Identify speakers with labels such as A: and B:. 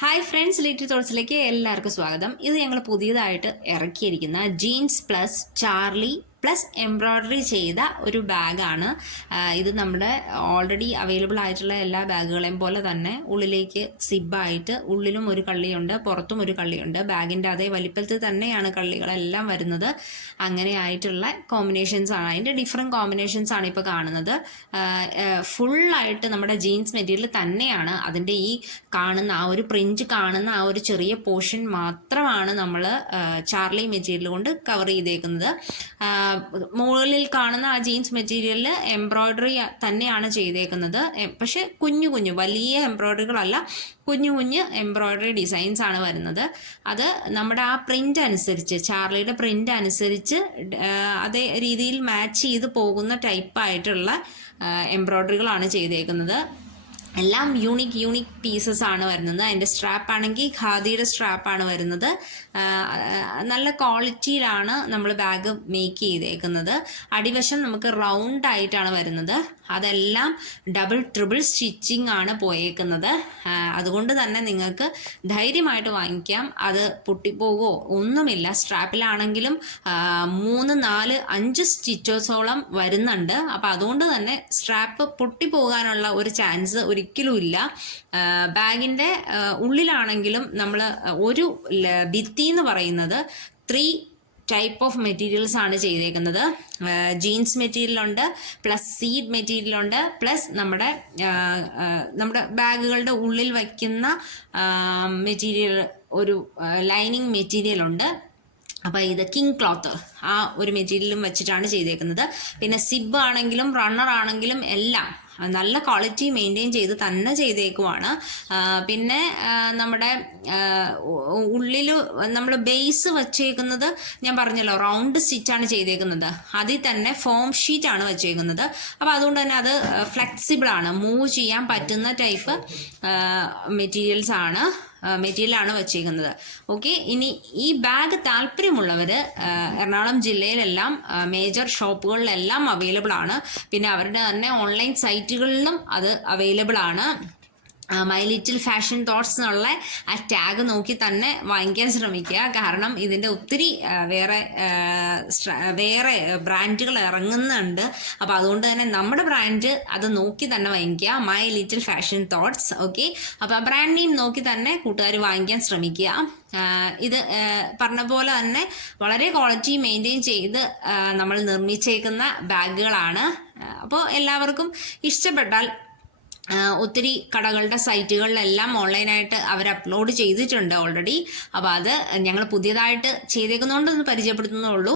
A: Hi friends little തോട്ട്സിലേക്ക് എല്ലാവർക്കും സ്വാഗതം. ഇത് ഞങ്ങൾ പുതിയതായിട്ട് ഇറക്കിയിരിക്കുന്ന jeans plus Charlie plus embroidery ചെയ്ത ഒരു ബാഗാണ്. ഇത് നമ്മുടെ ഓൾറെഡി അവൈലബിൾ ആയിട്ടുള്ള എല്ലാ ബാഗുകളെയും പോലെ തന്നെ ഉള്ളിലേക്ക് സിബായിട്ട് ഉള്ളിലും ഒരു കള്ളിയുണ്ട് പുറത്തും ഒരു കള്ളിയുണ്ട്. ബാഗിന്റെ അതേ വലിപ്പത്തിൽ തന്നെയാണ് കള്ളികളെല്ലാം വരുന്നത്. അങ്ങനെ ആയിട്ടുള്ള കോമ്പിനേഷൻസ് ആണ്. അതിന്റെ ഡിഫറെന്റ് കോമ്പിനേഷൻസ് ആണ് ഇപ്പോൾ കാണുന്നത്. ഫുള്ളായിട്ട് നമ്മുടെ ജീൻസ് മെറ്റീരിയൽ തന്നെയാണ്. അതിന്റെ ഈ കാണുന്ന ആ ഒരു പ്രിഞ്ച് കാണുന്ന ആ ഒരു ചെറിയ പോർഷൻ മാത്രമാണ് നമ്മൾ ചാർലി മെറ്റീരിയൽ കൊണ്ട് കവർ ചെയ്തേക്കുന്നത്. മുകളിൽ കാണുന്ന ആ ജീൻസ് മെറ്റീരിയലിൽ എംബ്രോയ്ഡറി തന്നെയാണ് ചെയ്തേക്കുന്നത്. പക്ഷെ കുഞ്ഞു കുഞ്ഞു വലിയ എംബ്രോയ്ഡറികളല്ല കുഞ്ഞു കുഞ്ഞ് എംബ്രോയ്ഡറി ഡിസൈൻസ് ആണ് വരുന്നത്. അത് നമ്മുടെ ആ പ്രിന്റ് അനുസരിച്ച് ചാർലിയുടെ പ്രിന്റ് അനുസരിച്ച് അതേ രീതിയിൽ മാച്ച് ചെയ്ത് പോകുന്ന ടൈപ്പായിട്ടുള്ള എംബ്രോയ്ഡറികളാണ് ചെയ്തേക്കുന്നത്. എല്ലാം യൂണിക് യൂണിക് പീസസ് ആണ് വരുന്നത്. അതിന്റെ സ്ട്രാപ്പ് ആണെങ്കിൽ ഖാദിയുടെ സ്ട്രാപ്പ് ആണ് വരുന്നത്. നല്ല ക്വാളിറ്റിയിലാണ് നമ്മൾ ബാഗ് മേക്ക് ചെയ്തേക്കുന്നത്. അടിവശം നമുക്ക് റൗണ്ട് ആയിട്ടാണ് വരുന്നത്. അതെല്ലാം ഡബിൾ ട്രിപ്പിൾ സ്റ്റിച്ചിങ് ആണ് പോയേക്കുന്നത്. അതുകൊണ്ട് തന്നെ നിങ്ങൾക്ക് ധൈര്യമായിട്ട് വാങ്ങിക്കാം. അത് പൊട്ടിപ്പോകുമോ ഒന്നുമില്ല. സ്ട്രാപ്പിലാണെങ്കിലും മൂന്ന് നാല് അഞ്ച് സ്റ്റിച്ചേഴ്സോളം വരുന്നുണ്ട്. അപ്പോൾ അതുകൊണ്ട് തന്നെ സ്ട്രാപ്പ് പൊട്ടിപ്പോകാനുള്ള ഒരു ചാൻസ് ഒരിക്കലും ഇല്ല. ബാഗിന്റെ ഉള്ളിലാണെങ്കിലും നമ്മൾ ഒരു ഭിത്തി എന്ന് പറയുന്നത് ത്രീ ടൈപ്പ് ഓഫ് മെറ്റീരിയൽസ് ആണ് ചെയ്തേക്കുന്നത്. ജീൻസ് മെറ്റീരിയലുണ്ട് പ്ലസ് സീഡ് മെറ്റീരിയലുണ്ട് പ്ലസ് നമ്മുടെ നമ്മുടെ ബാഗുകളുടെ ഉള്ളിൽ വയ്ക്കുന്ന മെറ്റീരിയൽ ഒരു ലൈനിങ് മെറ്റീരിയൽ ഉണ്ട്. അപ്പോൾ ഇത് കിങ് ക്ലോത്ത് ആ ഒരു മെറ്റീരിയലും വെച്ചിട്ടാണ് ചെയ്തേക്കുന്നത്. പിന്നെ സിബ് ആണെങ്കിലും റണ്ണർ ആണെങ്കിലും എല്ലാം നല്ല ക്വാളിറ്റി മെയിന്റെയിൻ ചെയ്ത് തന്നെ ചെയ്തേക്കുവാണ്. പിന്നെ നമ്മുടെ ഉള്ളിൽ നമ്മൾ ബേസ് വച്ചേക്കുന്നത് ഞാൻ പറഞ്ഞല്ലോ റൗണ്ട് സ്റ്റിച്ചാണ് ചെയ്തേക്കുന്നത്. അതിൽ തന്നെ ഫോം ഷീറ്റ് ആണ് വെച്ചേക്കുന്നത്. അപ്പോൾ അതുകൊണ്ട് തന്നെ അത് ഫ്ലെക്സിബിൾ ആണ്. മൂവ് ചെയ്യാൻ പറ്റുന്ന ടൈപ്പ് മെറ്റീരിയൽസ് ആണ്. മെറ്റീരിയലാണ് വെച്ചേക്കുന്നത് ഓക്കെ ഇനി ഈ ബാഗ് താല്പര്യമുള്ളവർ എറണാകുളം ജില്ലയിലെല്ലാം മേജർ ഷോപ്പുകളിലെല്ലാം അവൈലബിൾ ആണ്. പിന്നെ അവരുടെ തന്നെ ഓൺലൈൻ സൈറ്റുകളിലും അത് അവൈലബിൾ ആണ്. മൈ ലിറ്റിൽ ഫാഷൻ തോട്ട്സ് എന്നുള്ള ആ ടാഗ് നോക്കി തന്നെ വാങ്ങിക്കാൻ ശ്രമിക്കുക. കാരണം ഇതിന്റെ ഒത്തിരി വേറെ വേറെ ബ്രാൻഡുകൾ ഇറങ്ങുന്നുണ്ട്. അപ്പോൾ അതുകൊണ്ട് തന്നെ നമ്മുടെ ബ്രാൻഡ് അത് നോക്കി തന്നെ വാങ്ങിക്കുക. My little fashion thoughts okay അപ്പോൾ ആ ബ്രാൻഡ് നെയിം നോക്കി തന്നെ കൂട്ടുകാർ വാങ്ങിക്കാൻ ശ്രമിക്കുക. ഇത് പറഞ്ഞ പോലെ തന്നെ വളരെ ക്വാളിറ്റി മെയിന്റെയിൻ ചെയ്ത് നമ്മൾ നിർമ്മിച്ചേക്കുന്ന ബാഗുകളാണ്. അപ്പോൾ എല്ലാവർക്കും ഇഷ്ടപ്പെട്ടാൽ ഒത്തിരി കടകളുടെ സൈറ്റുകളിലെല്ലാം ഓൺലൈനായിട്ട് അവർ അപ്ലോഡ് ചെയ്തിട്ടുണ്ട് ഓൾറെഡി അപ്പോൾ അത് ഞങ്ങൾ പുതിയതായിട്ട് ചെയ്തേക്കുന്നതുകൊണ്ട് ഒന്ന് പരിചയപ്പെടുത്തുന്നുള്ളൂ